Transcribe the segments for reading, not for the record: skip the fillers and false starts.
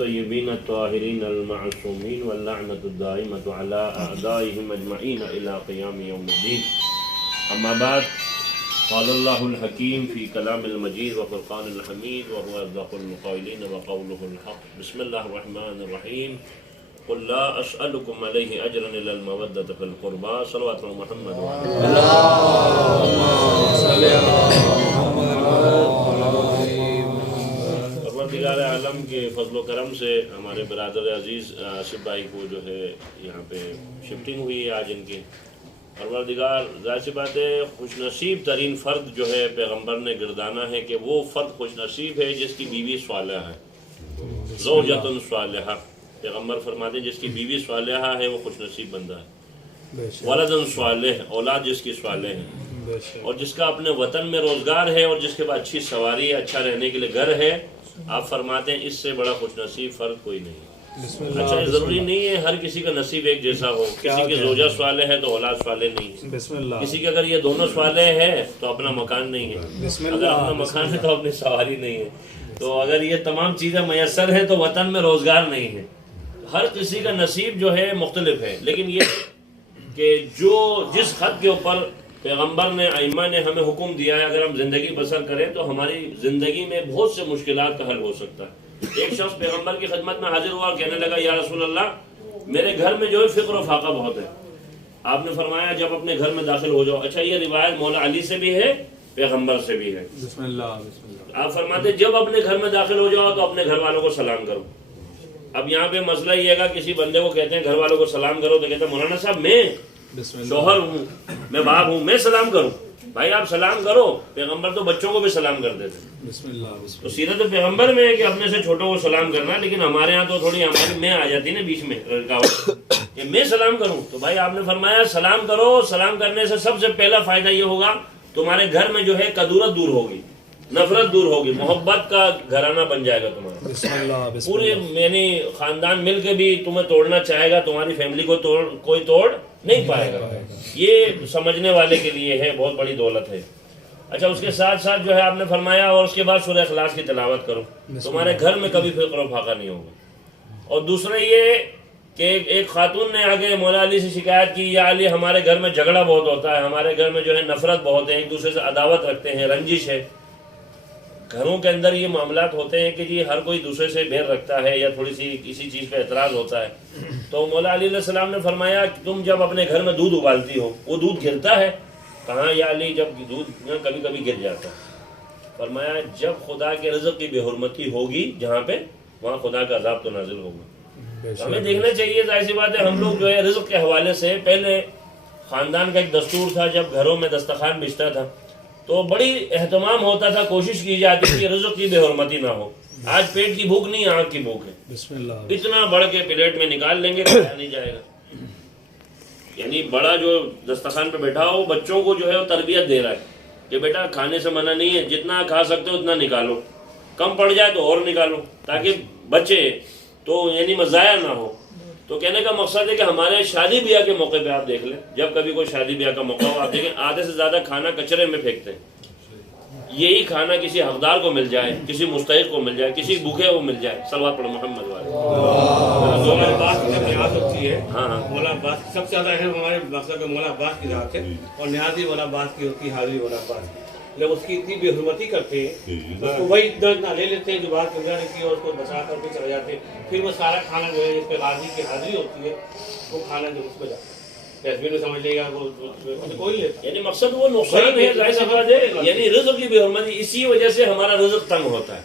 الطیبین الطاہرین المعصومین واللعنۃ الدائمۃ علی اعدائهم اجمعین الی قیام یوم الدین. اما بعد، قال اللہ الحکیم فی کلام المجید وفرقان الحمید وهو اصدق القائلین وقوله الحق. بسم اللہ الرحمن الرحیم. قل لا اسألکم علیہ اجرا الا المودۃ فی القربى. صلوات محمد پروردگار عالم کے فضل و کرم سے ہمارے برادر عزیز آصف بھائی کو جو ہے یہاں پہ شفٹنگ ہوئی ہے آج ان کی. پروردگار ظاہر سی بات ہے خوش نصیب ترین فرد جو ہے پیغمبر نے گردانا ہے کہ وہ فرد خوش نصیب ہے جس کی بیوی صالحہ ہے. زوجۃ صالحہ، پیغمبر فرماتے ہیں جس کی بیوی صالحہ ہے وہ خوش نصیب بندہ ہے. ولد صالح، اولاد جس کی صالح ہے، اور جس کا اپنے وطن میں روزگار ہے اور جس کے بعد اچھی سواری ہے، اچھا رہنے کے لیے گھر ہے. آپ فرماتے ہیں اس سے بڑا خوش نصیب فرد کوئی نہیں. اچھا، یہ ضروری نہیں ہے ہر کسی کا نصیب ایک جیسا ہو. کسی کی زوجہ صالح ہے تو اولاد صالح نہیں ہے. کسی کے اگر یہ دونوں صالح ہے تو اپنا مکان نہیں ہے. اگر اپنا مکان ہے تو اپنی سواری نہیں ہے. تو اگر یہ تمام چیزیں میسر ہیں تو وطن میں روزگار نہیں ہے. ہر کسی کا نصیب جو ہے مختلف ہے. لیکن یہ کہ جو جس خط کے اوپر پیغمبر نے، ائمہ نے ہمیں حکم دیا ہے، اگر ہم زندگی بسر کریں تو ہماری زندگی میں بہت سے مشکلات کا حل ہو سکتا ہے. ایک شخص پیغمبر کی خدمت میں حاضر ہوا اور کہنے لگا یا رسول اللہ میرے گھر میں جو ہے فقر و فاقہ بہت ہے. آپ نے فرمایا جب اپنے گھر میں داخل ہو جاؤ. اچھا، یہ روایت مولا علی سے بھی ہے، پیغمبر سے بھی ہے. بسم اللہ بسم اللہ. آپ فرماتے جب اپنے گھر میں داخل ہو جاؤ تو اپنے گھر والوں کو سلام کرو. اب یہاں پہ مسئلہ یہ ہے کسی بندے کو کہتے ہیں گھر والوں کو سلام کرو تو کہتے ہیں مولانا صاحب میں شوہر ہوں، میں باپ ہوں، میں سلام کروں. بھائی آپ سلام کرو. پیغمبر تو بچوں کو بھی سلام کرتے تھے. بسم اللہ بسم تو سیرت پیغمبر میں ہے کہ اپنے سے چھوٹوں کو سلام کرنا. لیکن ہمارے ہاں تو تھوڑی ہماری میں آ جاتی نا بیچ میں کہ میں سلام کروں. تو بھائی آپ نے فرمایا سلام کرو. سلام کرنے سے سب سے پہلا فائدہ یہ ہوگا تمہارے گھر میں جو ہے کدورت دور ہوگی، نفرت دور ہوگی، محبت کا گھرانہ بن جائے گا تمہارا. بسم اللہ بسم پورے اللہ. یعنی خاندان مل کے بھی تمہیں توڑنا چاہے گا، تمہاری فیملی کو کوئی توڑ نہیں پائے گا. یہ سمجھنے والے کے لیے ہے، بہت بڑی دولت ہے. اچھا، اس کے ساتھ ساتھ جو ہے آپ نے فرمایا اور اس کے بعد سورہ اخلاص کی تلاوت کرو. تمہارے گھر میں کبھی فقر و فاقہ نہیں ہوگا. اور دوسرا یہ کہ ایک خاتون نے آگے مولا علی سے شکایت کی یا علی ہمارے گھر میں جھگڑا بہت ہوتا ہے، ہمارے گھر میں جو ہے نفرت بہت ہے، ایک دوسرے سے عداوت رکھتے ہیں، رنجش ہے. گھروں کے اندر یہ معاملات ہوتے ہیں کہ جی ہر کوئی دوسرے سے بیر رکھتا ہے یا تھوڑی سی کسی چیز پہ اعتراض ہوتا ہے. تو مولا علی علیہ السلام نے فرمایا کہ تم جب اپنے گھر میں دودھ ابالتی ہو وہ دودھ گرتا ہے؟ کہاں یا علی جب دودھ کبھی کبھی گر جاتا ہے. فرمایا جب خدا کے رزق کی بے حرمتی ہوگی جہاں پہ وہاں خدا کا عذاب تو نازل ہوگا. ہمیں دیکھنا چاہیے، ظاہر سی بات ہے ہم لوگ جو ہے رزق کے حوالے سے پہلے خاندان کا ایک دستور تھا، جب گھروں میں دسترخوان بچھتا تھا تو بڑی اہتمام ہوتا تھا، کوشش کی جاتی کہ رزق کی بے حرمتی نہ ہو. آج پیٹ کی بھوک نہیں، آنکھ کی بھوک ہے. بسم اللہ. اتنا بڑھ کے پلیٹ میں نکال لیں گے کھایا نہیں جائے گا. یعنی بڑا جو دسترخوان پہ بیٹھا ہو بچوں کو جو ہے وہ تربیت دے رہا ہے کہ بیٹا کھانے سے منع نہیں ہے، جتنا کھا سکتے ہو اتنا نکالو، کم پڑ جائے تو اور نکالو تاکہ بچے تو یعنی ضائع نہ ہو. تو کہنے کا مقصد ہے کہ ہمارے شادی بیاہ کے موقع پہ آپ دیکھ لیں، جب کبھی کوئی شادی بیاہ کا موقع ہو آپ دیکھیں آدھے سے زیادہ کھانا کچرے میں پھینکتے ہیں. یہی کھانا کسی حقدار کو مل جائے، کسی مستحق کو مل جائے، کسی بھوکے کو مل جائے. صلوات پڑھو محمد والے. مولا عباس کی جب نیاز ہوتی ہے، ہاں ہاں مولا عباس سب سے زیادہ اہم ہمارے مقصد میں مولا عباس کی ذات ہے، اور نیازی مولا عباس کی ہوتی ہے، حاضری مولا عباس کی. جب اس کی اتنی بے حرمتی کرتے ہیں اس کو وہی اتنا لے لیتے ہیں جو بات کلیئر کی اور اس کو بچا کر کے چلے جاتے ہیں. پھر وہ سارا کھانا جو ہے جس پہ غازی کی حاضری ہوتی ہے وہ کھانا جو اس پہ جاتا ہے ڈسٹبن میں سمجھ لے گا، وہ کوئی نہیں لیتا. یعنی مقصد وہ نقصان ہے، ظاہر سی بات ہے. یعنی رزق کی بے حرمتی، اسی وجہ سے ہمارا رزق تنگ ہوتا ہے.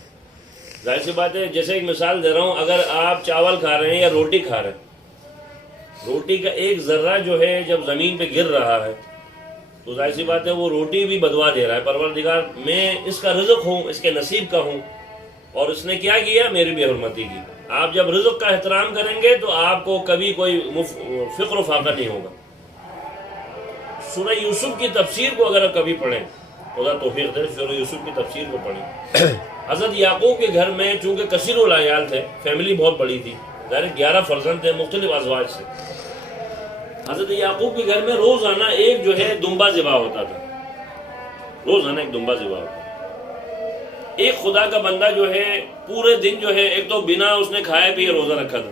ظاہر سی بات ہے، جیسے ایک مثال دے رہا ہوں، اگر آپ چاول کھا رہے ہیں یا روٹی کھا رہے ہیں، روٹی کا ایک ذرہ جو ہے جب زمین پہ گر رہا ہے تو ظاہر سی بات ہے وہ روٹی بھی بدوا دے رہا ہے. پروردگار میں اس کا رزق ہوں، اس کے نصیب کا ہوں، اور اس نے کیا کیا؟ میری بے حرمتی کی. آپ جب رزق کا احترام کریں گے تو آپ کو کبھی کوئی فقر و فاقہ نہیں ہوگا. سورہ یوسف کی تفسیر کو اگر آپ کبھی پڑھیں، خدا توفیق دے سورہ یوسف کی تفسیر کو پڑھیں. حضرت یعقوب کے گھر میں چونکہ کثیر العیال تھے، فیملی بہت بڑی تھی، ظاہر 11 فرزند تھے مختلف ازواج سے. حضرت یعقوب کے گھر میں روزانہ ایک جو ہے دمبا ذبح ہوتا تھا، روزانہ ایک دمبا ذبح ہوتا تھا. ایک خدا کا بندہ جو ہے پورے دن جو ہے ایک تو بنا اس نے کھائے پیے روزہ رکھا تھا،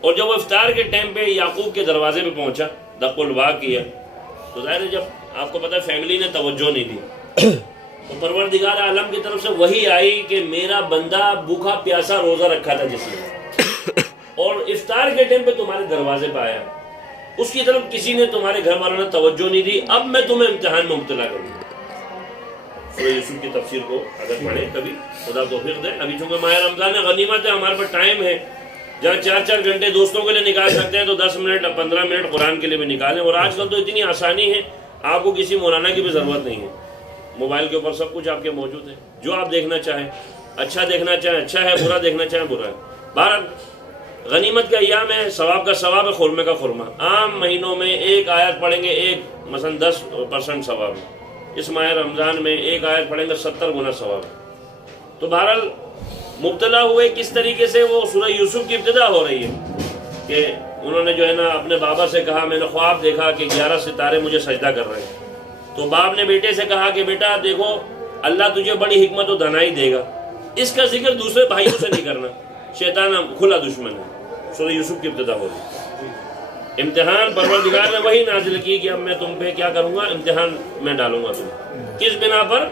اور جب وہ افطار کے ٹائم پہ یعقوب کے دروازے پہ پہنچا، دق الباب کیا، تو ظاہر ہے جب آپ کو پتہ ہے فیملی نے توجہ نہیں دی، تو پروردگار عالم کی طرف سے وحی آئی کہ میرا بندہ بھوکا پیاسا روزہ رکھا تھا جس نے، اور افطار کے ٹائم پہ تمہارے دروازے پہ آیا، اس کی طرف کسی نے تمہارے گھر والوں نے توجہ نہیں دی، اب میں تمہیں امتحان میں مبتلا کروں گا۔ سورہ یوسف کی تفسیر کو اگر پڑھیں کبھی، خدا توفیق دے۔ ابھی چونکہ ماہ رمضان ہے، غنیمت ہے، ہمارے پاس ٹائم ہے، جہاں 4 گھنٹے دوستوں کے لیے نکال سکتے ہیں تو 10 منٹ 15 منٹ قرآن کے لیے بھی نکالیں۔ اور آج کل تو اتنی آسانی ہے، آپ کو کسی مولانا کی بھی ضرورت نہیں ہے، موبائل کے اوپر سب کچھ آپ کے موجود ہے، جو آپ دیکھنا چاہیں، اچھا دیکھنا چاہیں اچھا ہے، برا دیکھنا چاہیں برا ہے۔ بہرحال غنیمت کا ایام ہے، ثواب کا ثواب ہے، خرمے کا خرمہ۔ عام مہینوں میں ایک آیت پڑھیں گے، ایک مثلا 10% ثواب ہے، اس ماہ رمضان میں ایک آیت پڑھیں گے 70 گنا ثواب ہے۔ تو بہرحال مبتلا ہوئے کس طریقے سے، وہ سورہ یوسف کی ابتدا ہو رہی ہے کہ انہوں نے جو ہے نا اپنے بابا سے کہا میں نے خواب دیکھا کہ 11 ستارے مجھے سجدہ کر رہے ہیں، تو باپ نے بیٹے سے کہا کہ بیٹا دیکھو اللہ تجھے بڑی حکمت و دانائی دے گا، اس کا ذکر دوسرے بھائیوں سے نہیں کرنا، شیطان کھلا دشمن ہے۔ سورہ یوسف کی ابتدا ہو رہی ہے۔ امتحان پروردگار نے وہی نازل کی کہ اب میں تم پہ کیا کروں گا، امتحان میں ڈالوں گا تم، کس بنا پر؟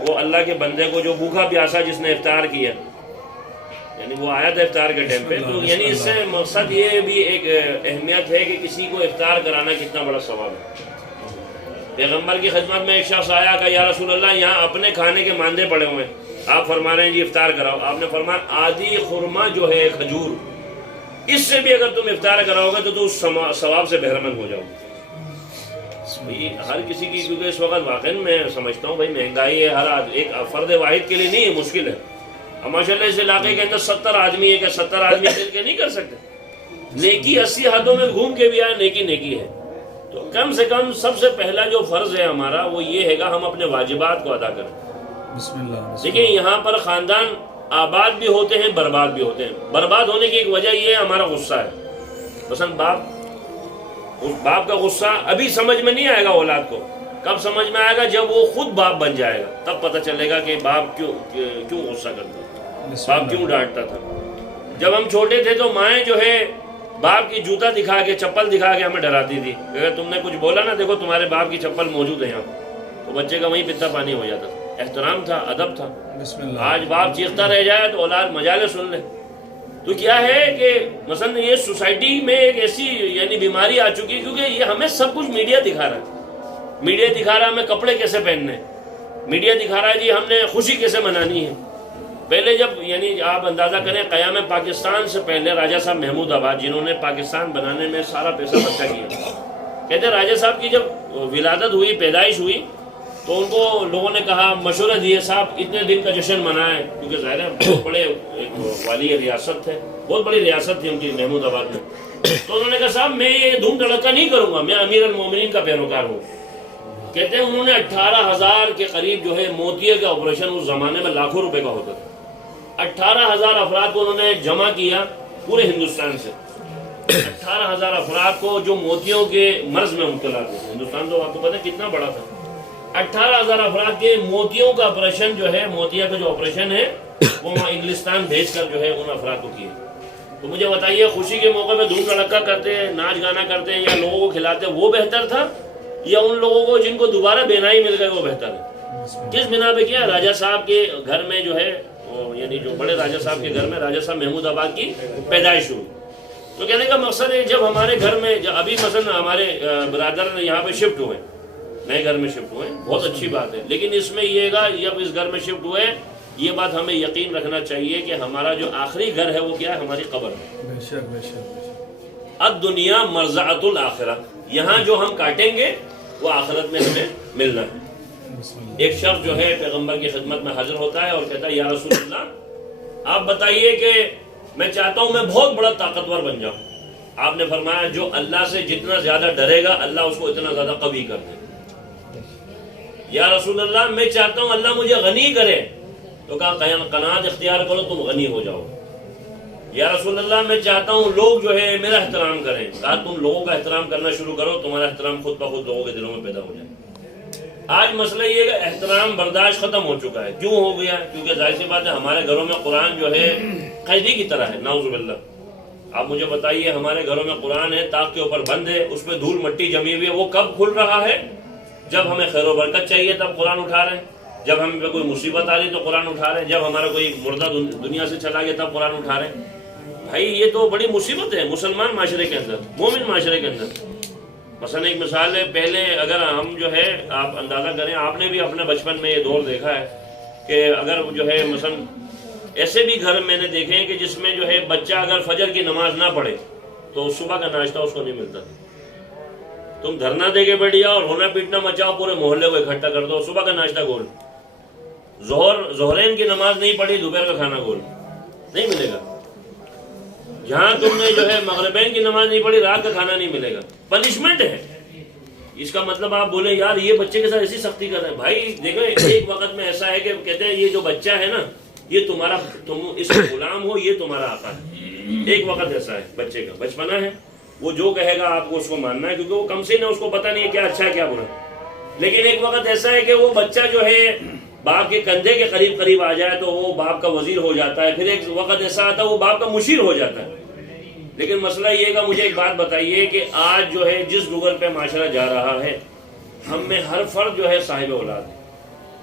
وہ اللہ کے بندے کو جو بھوکا پیاسا جس نے افطار کیا، یعنی وہ آیا تھا افطار کے ٹائم پہ، تو یعنی اس سے مقصد یہ بھی ایک اہمیت ہے کہ کسی کو افطار کرانا کتنا بڑا ثواب ہے۔ پیغمبر کی خدمت میں ایک شخص آیا کہ یا رسول اللہ یہاں اپنے کھانے کے ماندے پڑے ہوئے ہیں، آپ فرما رہے ہیں جی افطار کراؤ۔ آپ نے فرمایا آدھی خرما جو ہے کھجور، اس سے بھی اگر تم افطار کراؤ گے تو اس ثواب سے بہرمند ہو جاؤ گے۔ ہر کسی کی، کیونکہ اس وقت واقعی میں سمجھتا ہوں بھائی مہنگائی ہے، ہر ایک فرد واحد کے لیے نہیں ہے، مشکل ہے۔ اب ماشاءاللہ اس علاقے کے اندر 70 آدمی ہے کہ 70 آدمی مل کے نہیں کر سکتے، نیکی 80 ہاتھوں میں گھوم کے بھی آئے، نیکی نیکی ہے۔ تو کم سے کم سب سے پہلا جو فرض ہے ہمارا وہ یہ ہے گا ہم اپنے واجبات کو ادا کریں۔ بسم اللہ۔ دیکھیں یہاں پر خاندان آباد بھی ہوتے ہیں، برباد بھی ہوتے ہیں۔ برباد ہونے کی ایک وجہ یہ ہے ہمارا غصہ ہے، مثلا باپ کا غصہ ابھی سمجھ میں نہیں آئے گا اولاد کو، کب سمجھ میں آئے گا جب وہ خود باپ بن جائے گا، تب پتہ چلے گا کہ باپ کیوں غصہ کرتا تھا، باپ کیوں ڈانٹتا تھا۔ جب ہم چھوٹے تھے تو مائیں جو ہے باپ کی جوتا دکھا کے، چپل دکھا کے ہمیں ڈراتی تھی، اگر تم نے کچھ بولا نا دیکھو تمہارے باپ کی چپل موجود ہے یہاں، تو بچے کا وہیں پتا پانی ہو جاتا تھا۔ احترام تھا، ادب تھا۔ آج باپ چیختا رہ جائے تو اولاد مجالے سن لے۔ تو کیا ہے کہ مثلا یہ سوسائٹی میں ایک ایسی یعنی بیماری آ چکی ہے، کیونکہ یہ ہمیں سب کچھ میڈیا دکھا رہا ہے، میڈیا دکھا رہا ہے ہمیں کپڑے کیسے پہننے، میڈیا دکھا رہا ہے جی ہم نے خوشی کیسے منانی ہے۔ پہلے جب یعنی آپ اندازہ کریں قیام پاکستان سے پہلے راجہ صاحب محمود آباد جنہوں نے پاکستان بنانے میں سارا پیسہ خرچہ کیا، کہتے ہیں راجہ صاحب کی جب ولادت ہوئی، پیدائش ہوئی، تو ان کو لوگوں نے کہا مشورہ دیے صاحب اتنے دن کا جشن منائیں، کیونکہ ظاہر ہے بہت بڑے ایک والی ریاست تھے، بہت بڑی ریاست تھی ان کی محمود آباد میں۔ تو انہوں نے کہا صاحب میں یہ دھوم دھڑکا نہیں کروں گا، میں امیر المومنین کا پیروکار ہوں۔ کہتے ہیں انہوں نے 18,000 کے قریب جو ہے موتیے کا آپریشن اس زمانے میں لاکھوں روپے کا ہوتا تھا، 18,000 افراد کو انہوں نے جمع کیا پورے ہندوستان سے، 18,000 افراد کو جو موتیوں کے مرض میں مبتلا تھے۔ ہندوستان تو آپ کو پتہ ہے کتنا بڑا تھا، 18,000 افراد کے موتیوں کا آپریشن جو ہے، موتیا کا جو آپریشن ہے وہ وہاں انگلستان بھیج کر جو ہے ان افراد کو کیے۔ تو مجھے بتائیے خوشی کے موقع پہ دھوم دھڑکا کرتے، ناچ گانا کرتے یا لوگوں کو کھلاتے، وہ بہتر تھا یا ان لوگوں کو جن کو دوبارہ بینائی مل گئے وہ بہتر ہے؟ کس بنا پہ کیا؟ راجہ صاحب کے گھر میں جو ہے یعنی جو بڑے راجہ صاحب کے گھر میں راجہ صاحب محمود آباد کی پیدائش ہوئی۔ تو کہنے کا مقصد ہے جب ہمارے گھر میں ابھی مثلا ہمارے برادر یہاں پہ شفٹ ہوئے، نئے گھر میں شفٹ ہوئے، بہت اچھی بات ہے، لیکن اس میں یہ گا جب اس گھر میں شفٹ ہوئے یہ بات ہمیں یقین رکھنا چاہیے کہ ہمارا جو آخری گھر ہے وہ کیا ہے؟ ہماری قبر ہے۔ الدنیا مرضعۃ الآخرہ، یہاں جو ہم کاٹیں گے وہ آخرت میں ہمیں ملنا ہے۔ ایک شخص جو ہے پیغمبر کی خدمت میں حاضر ہوتا ہے اور کہتا ہے یا رسول اللہ آپ بتائیے کہ میں چاہتا ہوں میں بہت بڑا طاقتور بن جاؤں۔ آپ نے فرمایا جو اللہ سے جتنا زیادہ ڈرے گا اللہ اس کو اتنا زیادہ قوی کر دے۔ یا رسول اللہ میں چاہتا ہوں اللہ مجھے غنی کرے، تو کہا قناعت اختیار کرو تم غنی ہو جاؤ۔ یا رسول اللہ میں چاہتا ہوں لوگ جو ہے میرا احترام کریں، کہا تم لوگوں کا احترام کرنا شروع کرو، تمہارا احترام خود بخود لوگوں کے دلوں میں پیدا ہو جائے۔ آج مسئلہ یہ ہے کہ احترام برداشت ختم ہو چکا ہے. کیوں ہو گیا؟ کیونکہ ظاہر سی بات ہے ہمارے گھروں میں قرآن جو ہے قیدی کی طرح ہے، نعوذ باللہ. آپ مجھے بتائیے، ہمارے گھروں میں قرآن ہے، طاق کے اوپر بند ہے، اس پہ دھول مٹی جمی ہوئی ہے، وہ کب کھل رہا ہے؟ جب ہمیں خیر و برکت چاہیے تب قرآن اٹھا رہے ہیں، جب ہم پہ کوئی مصیبت آ رہی تو قرآن اٹھا رہے ہیں، جب ہمارا کوئی مردہ دنیا سے چلا گیا تب قرآن اٹھا رہے ہیں. بھائی یہ تو بڑی مصیبت ہے مسلمان معاشرے کے اندر، مومن معاشرے کے اندر. مثلا ایک مثال ہے، پہلے اگر ہم جو ہے آپ اندازہ کریں، آپ نے بھی اپنے بچپن میں یہ دور دیکھا ہے کہ اگر جو ہے مثلا ایسے بھی گھر میں نے دیکھے ہیں کہ جس میں جو ہے بچہ اگر فجر کی نماز نہ پڑھے تو صبح کا ناشتہ اس کو نہیں ملتا. تم دھرنا دے کے بیٹھ جاؤ اور ہونا پیٹنا مچاؤ، پورے محلے کو اکٹھا کر دو، صبح کا ناشتہ گول. ظہرین کی نماز نہیں پڑھی، دوپہر کا کھانا گول نہیں ملے گا. جہاں تم نے جو ہے مغربین کی نماز نہیں پڑھی، رات کا کھانا نہیں ملے گا. پنشمنٹ ہے. اس کا مطلب آپ بولیں یار یہ بچے کے ساتھ ایسی سختی کر رہے ہیں. بھائی دیکھیں، ایک وقت میں ایسا ہے کہ کہتے ہیں یہ جو بچہ ہے نا، یہ تمہارا، تم اس کا غلام ہو، یہ تمہارا آقا ہے. ایک وقت ایسا ہے، بچے کا بچپنا ہے، وہ جو کہے گا آپ کو اس کو ماننا ہے، کیونکہ وہ کم سے نہ اس کو پتہ نہیں ہے کیا اچھا ہے کیا برا. لیکن ایک وقت ایسا ہے کہ وہ بچہ جو ہے باپ کے کندھے کے قریب قریب آ جائے تو وہ باپ کا وزیر ہو جاتا ہے. پھر ایک وقت ایسا آتا ہے وہ باپ کا مشیر ہو جاتا ہے. لیکن مسئلہ یہ کہ مجھے ایک بات بتائیے کہ آج جو ہے جس گوگل پہ معاشرہ جا رہا ہے، ہم میں ہر فرد جو ہے صاحب اولاد ہے،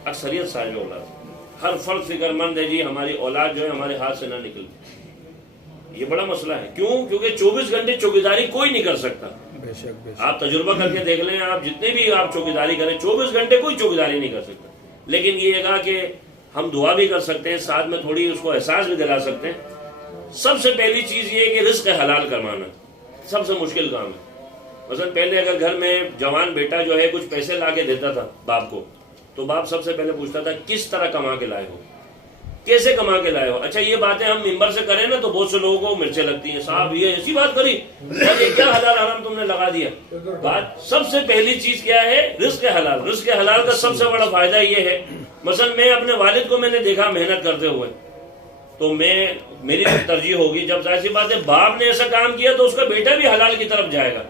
اکثریت صاحب اولاد ہے. ہر فرد فکر مند ہے جی ہماری اولاد جو ہے ہمارے ہاتھ سے نہ نکلے. یہ بڑا مسئلہ ہے. کیوں؟ کیونکہ 24 گھنٹے چوکیداری کوئی نہیں کر سکتا. آپ تجربہ کر کے دیکھ لیں، آپ جتنے بھی آپ چوکیداری کریں 24 گھنٹے کوئی چوکیداری نہیں کر سکتا. لیکن یہ کہا کہ ہم دعا بھی کر سکتے ہیں، ساتھ میں تھوڑی اس کو احساس بھی دلا سکتے ہیں. سب سے پہلی چیز یہ ہے کہ رزق حلال کمانا سب سے مشکل کام ہے. مثلا پہلے اگر گھر میں جوان بیٹا جو ہے کچھ پیسے لا کے دیتا تھا باپ کو، تو باپ سب سے پہلے پوچھتا تھا کس طرح کما کے لائے ہو، کیسے کما کے لائے ہو. اچھا یہ باتیں ہم ممبر سے کریں نا تو بہت سے لوگوں کو مرچیں لگتی ہیں، صاحب یہ ایسی بات کری اور یہ کیا حلال حرام تم نے لگا دیا. بات سب سے پہلی چیز کیا ہے؟ رزق حلال. رزق حلال کا سب سے بڑا فائدہ یہ ہے، مثلا میں اپنے والد کو میں نے دیکھا محنت کرتے ہوئے، تو میری ترجیح ہوگی، جب ظاہر سی بات ہے باپ نے ایسا کام کیا تو اس کا بیٹا بھی حلال کی طرف جائے گا.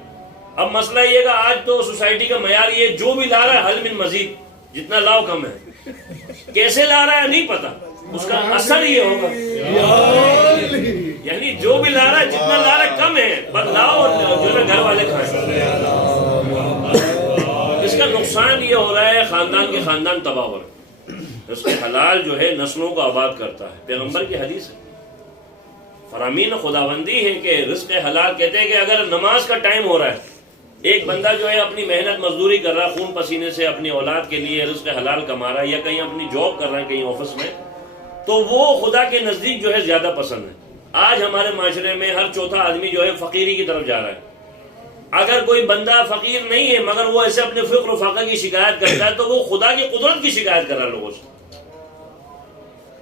اب مسئلہ یہ کہ آج تو سوسائٹی کا معیار یہ جو بھی لا رہا ہے حل من مزید، جتنا لاؤ کم ہے. کیسے لا رہا ہے نہیں پتا، اس کا اثر یہ ہوگا یعنی جو بھی لا رہا ہے جتنا لا رہا ہے کم ہے، بس لاؤ اور جو ہے گھر والے کھائیں. اس کا نقصان یہ ہو رہا ہے خاندان کے خاندان تباہ ہو رہے ہیں. رزق حلال جو ہے نسلوں کو آباد کرتا ہے. پیغمبر کی حدیث ہے، فرامین خداوندی ہے کہ رزق حلال کہتے ہیں کہ اگر نماز کا ٹائم ہو رہا ہے، ایک بندہ جو ہے اپنی محنت مزدوری کر رہا ہے خون پسینے سے اپنی اولاد کے لیے رزق حلال کما رہا ہے، یا کہیں اپنی جاب کر رہا ہے کہیں آفس میں، تو وہ خدا کے نزدیک جو ہے زیادہ پسند ہے. آج ہمارے معاشرے میں ہر چوتھا آدمی جو ہے فقیری کی طرف جا رہا ہے. اگر کوئی بندہ فقیر نہیں ہے مگر وہ ایسے اپنے فقر و فاقہ کی شکایت کرتا ہے تو وہ خدا کی قدرت کی شکایت کر رہا ہے لوگوں سے.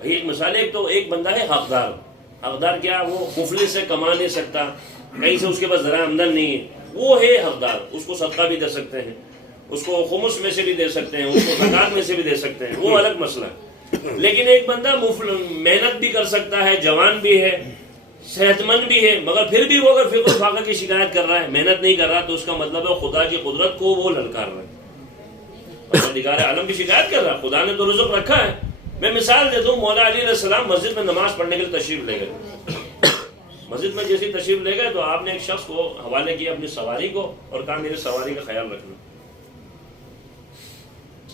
ایک مثال ہے، تو ایک بندہ ہے حقدار. حقدار کیا؟ وہ مفلس سے کما نہیں سکتا، کہیں سے اس کے پاس ذرائع آمدن نہیں ہے، وہ ہے حقدار. اس کو صدقہ بھی دے سکتے ہیں، اس کو خمس میں سے بھی دے سکتے ہیں، اس کو زکات میں سے بھی دے سکتے ہیں، وہ الگ مسئلہ ہے. لیکن ایک بندہ محنت بھی کر سکتا ہے، جوان بھی ہے، صحت مند بھی ہے، مگر پھر بھی وہ اگر فقر و فاقہ کی شکایت کر رہا ہے، محنت نہیں کر رہا، تو اس کا مطلب ہے خدا کی قدرت کو وہ للکار رہا ہے. پروردگار عالم کی شکایت کر رہا ہے. خدا نے تو رزق رکھا ہے. میں مثال دے دوں، مولا علی علیہ السلام مسجد میں نماز پڑھنے کے لیے تشریف لے گئے. مسجد میں جیسی تشریف لے گئے تو آپ نے ایک شخص کو حوالے کیا اپنی سواری کو اور کہا میرے سواری کا خیال رکھنا.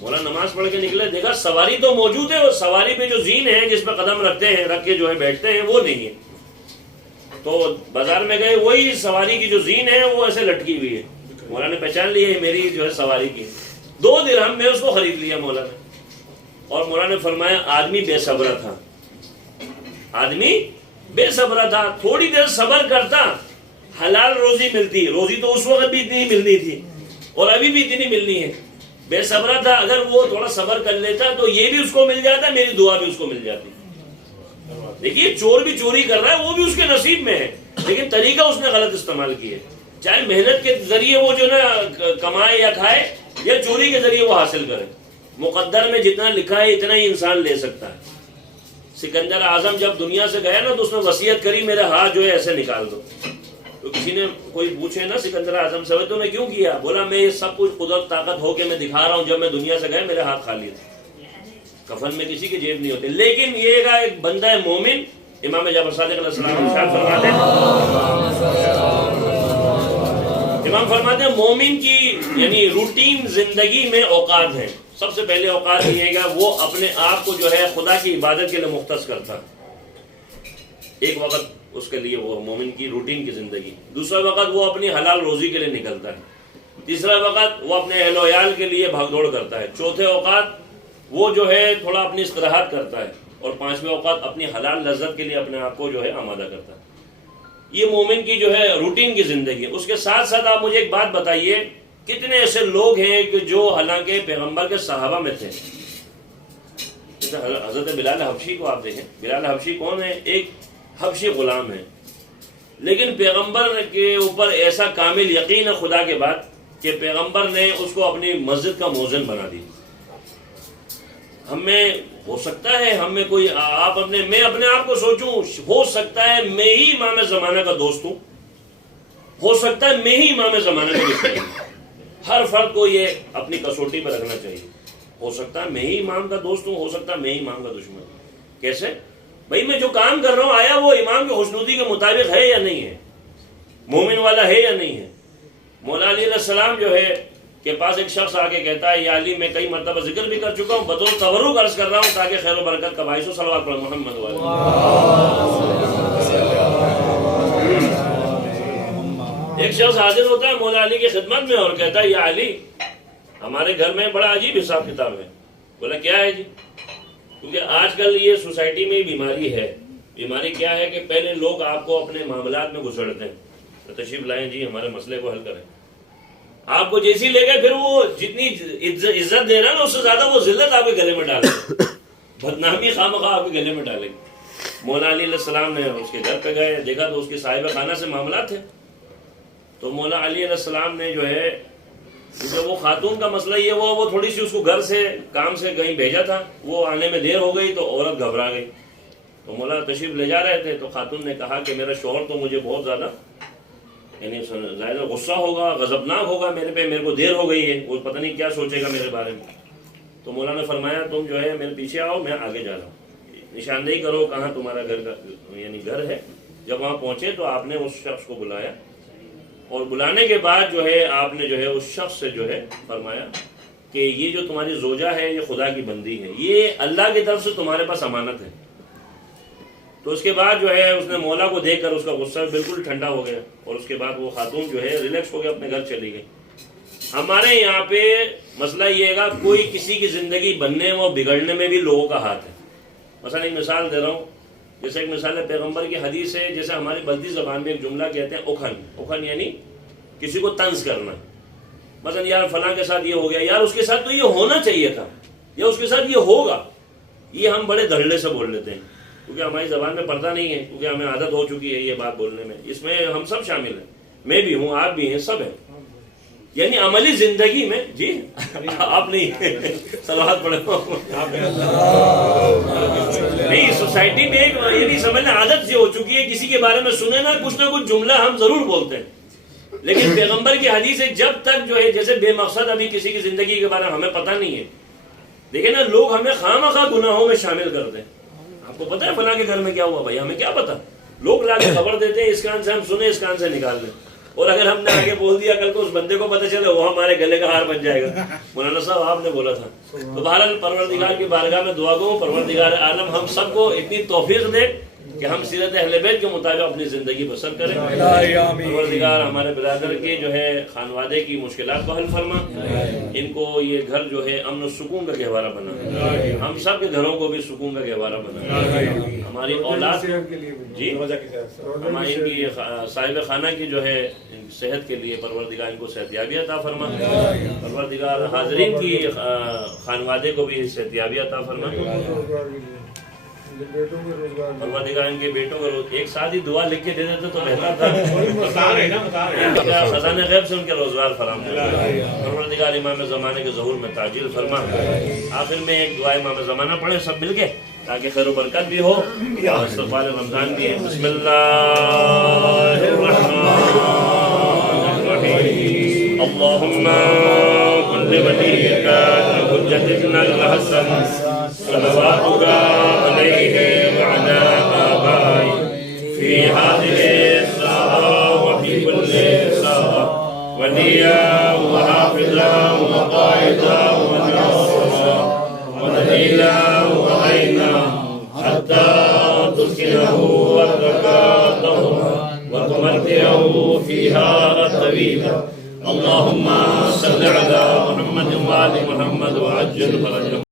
مولا نماز پڑھ کے نکلے، دیکھا سواری تو موجود ہے، اور سواری پہ جو زین ہے جس پہ قدم رکھتے ہیں، رکھ کے جو ہے بیٹھتے ہیں، وہ نہیں ہے. تو بازار میں گئے، وہی سواری کی جو زین ہے وہ ایسے لٹکی ہوئی ہے. مولا نے پہچان لی ہے میری جو ہے سواری کی. 2 درہم میں اس کو خرید لیا مولا نے. اور مولا نے فرمایا آدمی بے صبر تھا، آدمی بے صبر تھا. تھوڑی دیر صبر کرتا حلال روزی ملتی. روزی تو اس وقت بھی اتنی ملنی تھی اور ابھی بھی اتنی ملنی ہے. بے صبر تھا، اگر وہ تھوڑا صبر کر لیتا تو یہ بھی اس کو مل جاتا، میری دعا بھی اس کو مل جاتی. دیکھیے چور بھی چوری کر رہا ہے، وہ بھی اس کے نصیب میں ہے، لیکن طریقہ اس نے غلط استعمال کیا. چاہے محنت کے ذریعے وہ جو نا کمائے یا کھائے، یا چوری کے ذریعے وہ حاصل کرے. مقدر میں جتنا لکھا ہے اتنا ہی انسان لے سکتا ہے. سکندر اعظم جب دنیا سے گیا نا تو اس نے وصیت کری میرے ہاتھ جو ہے ایسے نکال دو. تو کسی نے کوئی پوچھے نا سکندر اعظم سے تو نے کیوں کیا؟ بولا میں یہ سب کچھ قدرت طاقت ہو کے میں دکھا رہا ہوں، جب میں دنیا سے گئے میرے ہاتھ خالی تھے، کفن میں کسی کی جیب نہیں ہوتے. لیکن یہ گا ایک بندہ مومن، امام جعفر صادق علیہ السلام ارشاد فرماتے ہیں، امام فرماتے ہیں مومن کی یعنی روٹین زندگی میں اوقات ہیں. سب سے پہلے اوقات یہ گا وہ اپنے آپ کو جو ہے خدا کی عبادت کے لیے مختص کرتا ہے، ایک وقت اس کے لیے وہ مومن کی روٹین کی زندگی. دوسرا وقت وہ اپنی حلال روزی کے لیے نکلتا ہے. تیسرا وقت وہ اپنے اہل و عیال کے لیے بھاگ دوڑ کرتا ہے. چوتھے اوقات وہ جو ہے تھوڑا اپنی استراحت کرتا ہے. اور پانچویں اوقات اپنی حلال لذت کے لیے اپنے آپ کو جو ہے آمادہ کرتا ہے. یہ مومن کی جو ہے روٹین کی زندگی. اس کے ساتھ ساتھ آپ مجھے ایک بات بتائیے، کتنے ایسے لوگ ہیں کہ جو حالانکہ پیغمبر کے صحابہ میں تھے. حضرت بلال حبشی کو آپ دیکھیں، بلال حبشی کون ہے؟ ایک حبشی غلام ہے، لیکن پیغمبر کے اوپر ایسا کامل یقین ہے خدا کے بعد کہ پیغمبر نے اس کو اپنی مسجد کا مؤذن بنا دی. ہمیں ہو سکتا ہے ہم میں کوئی میں اپنے آپ کو سوچوں، ہو سکتا ہے میں ہی امام زمانہ کا دوست ہوں، ہو سکتا ہے میں ہی امام زمانہ کا دشمن ہوں. ہر فرد کو یہ اپنی کسوٹی پر رکھنا چاہیے. ہو سکتا ہے میں ہی امام کا دوست ہوں، ہو سکتا ہے میں ہی امام کا دشمن ہوں. کیسے بھائی؟ میں جو کام کر رہا ہوں آیا وہ امام کی خوشنودی کے مطابق ہے یا نہیں ہے، مومن والا ہے یا نہیں ہے. مولا علی علیہ السلام جو ہے کے پاس ایک شخص آ کے کہتا ہے یا علی میں کئی مرتبہ ذکر بھی کر چکا ہوں، بطور تبرک عرض کر رہا ہوں تاکہ خیر و برکت کا باعث ہو. صلوات پڑھ محمد والے. ایک شخص حاضر ہوتا ہے مولا علی کی خدمت میں اور کہتا ہے یا علی ہمارے گھر میں بڑا عجیب حساب کتاب ہے. بولا کیا ہے جی؟ کیونکہ آج کل یہ سوسائٹی میں بیماری ہے. بیماری کیا ہے کہ پہلے لوگ آپ کو اپنے معاملات میں گھسڑتے ہیں، تشریف لائیں جی ہمارے مسئلے کو حل کریں. آپ کو جیسی لے گئے پھر وہ جتنی عزت دے رہا ہے نا اس سے زیادہ وہ ذلت آپ کے گلے میں ڈالے، بدنامی خواہ آپ کے گلے میں ڈالے. مولا علی علیہ السلام نے اس کے گھر پہ گئے، دیکھا تو اس کے صاحب خانہ سے معاملات تھے. تو مولا علی علیہ السلام نے جو ہے کیونکہ وہ خاتون کا مسئلہ یہ وہ تھوڑی سی اس کو گھر سے کام سے کہیں بھیجا تھا، وہ آنے میں دیر ہو گئی تو عورت گھبرا گئی. تو مولا تشریف لے جا رہے تھے تو خاتون نے کہا کہ میرا شوہر تو مجھے بہت زیادہ یعنی ظاہر غصہ ہوگا، غضبناک ہوگا میرے پہ، میرے کو دیر ہو گئی ہے، وہ پتہ نہیں کیا سوچے گا میرے بارے میں. تو مولا نے فرمایا تم جو ہے میرے پیچھے آؤ، میں آگے جا رہا ہوں، نشاندہی کرو کہاں تمہارا گھر کا یعنی گھر ہے. جب وہاں پہنچے تو آپ نے اس شخص کو بلایا اور بلانے کے بعد جو ہے آپ نے جو ہے اس شخص سے جو ہے فرمایا کہ یہ جو تمہاری زوجہ ہے یہ خدا کی بندی ہے، یہ اللہ کی طرف سے تمہارے پاس امانت ہے. تو اس کے بعد جو ہے اس نے مولا کو دیکھ کر اس کا غصہ بالکل ٹھنڈا ہو گیا اور اس کے بعد وہ خاتون جو ہے ریلیکس ہو کے اپنے گھر چلی گئی. ہمارے یہاں پہ مسئلہ یہ ہے گا کوئی کسی کی زندگی بننے و بگڑنے میں بھی لوگوں کا ہاتھ ہے. مثلا ایک مثال دے رہا ہوں، جیسے ایک مثال ہے پیغمبر کی حدیث ہے، جیسے ہماری بلدی زبان میں ایک جملہ کہتے ہیں اکھن یعنی کسی کو طنز کرنا. مثلا یار فلاں کے ساتھ یہ ہو گیا، یار اس کے ساتھ تو یہ ہونا چاہیے تھا یا اس کے ساتھ یہ ہوگا. یہ ہم بڑے دھڑلے سے بول لیتے ہیں کیونکہ ہماری زبان میں پردہ نہیں ہے، کیونکہ ہمیں عادت ہو چکی ہے یہ بات بولنے میں. اس میں ہم سب شامل ہیں، میں بھی ہوں، آپ بھی ہیں، سب ہیں. یعنی عملی زندگی میں جی آپ نہیں صلوات پڑھے نہیں، سوسائٹی میں ایک یعنی سمجھنا عادت سے ہو چکی ہے، کسی کے بارے میں سنے نا کچھ جملہ ہم ضرور بولتے ہیں. لیکن پیغمبر کی حدیث ہے جب تک جو ہے جیسے بے مقصد ابھی کسی کی زندگی کے بارے میں ہمیں پتہ نہیں ہے، دیکھیں نا لوگ ہمیں خواہ گناہوں میں شامل کرتے ہیں. آپ کو پتہ ہے فلاں کے گھر میں کیا ہوا؟ بھائی ہمیں کیا پتا، لوگ لا کے خبر دیتے ہیں، اس کان سے ہم سنیں اس کان سے نکال لیں، اور اگر ہم نے آگے بول دیا کل کو اس بندے کو پتہ چلے وہ ہمارے گلے کا ہار بن جائے گا. مولانا صاحب آپ نے بولا تھا. تو بہرحال پروردگار کی بارگاہ میں دعا گو پروردگار عالم ہم سب کو اتنی توفیق دے کہ ہم سیرت اہل بیت کے مطابق اپنی زندگی بسر کریں. پروردگار ہمارے برادر کے جو ہے خانوادے کی مشکلات کو حل فرما، ان کو یہ گھر جو ہے امن و سکون کا گہوارہ بنا، ہم سب کے گھروں کو بھی سکون کا گہوارہ بنا. ہماری اولاد جی ہماری ان کی صاحب خانہ کی جو ہے صحت کے لیے پروردگار ان کو صحتیابی عطا فرما. پروردگار حاضرین کی خانوادے کو بھی صحتیابی عطا فرما. پروردگار ان کے بیٹوں کو ایک ساتھ ہی دعا لکھ کے دے دیتے تو بہتر تھا. خزانہ غیب سے ان کے روزگار فراہم کرے. پروردگار امام زمانے کے ظہور میں تعجیل فرما. آخر میں ایک دعا امام زمانہ پڑھیں سب مل کے. تاکہ خیر و برکت بھی ہو اور استقبال رمضان بھی ہے. بسم اللہ الرحمن الرحیم. اللہم کن ولیک حجت ابن الحسن صلواتک علیہ وعلی آبائہ فی هذه الساعة وفی کل ساعة ولیا وحافظا وقائدا وناصرا ودلیلا وعینا حتى تسكنه وتركاته وتمتعه فيها طويلا. اللهم صل على محمد وآل محمد وعجل فرجهم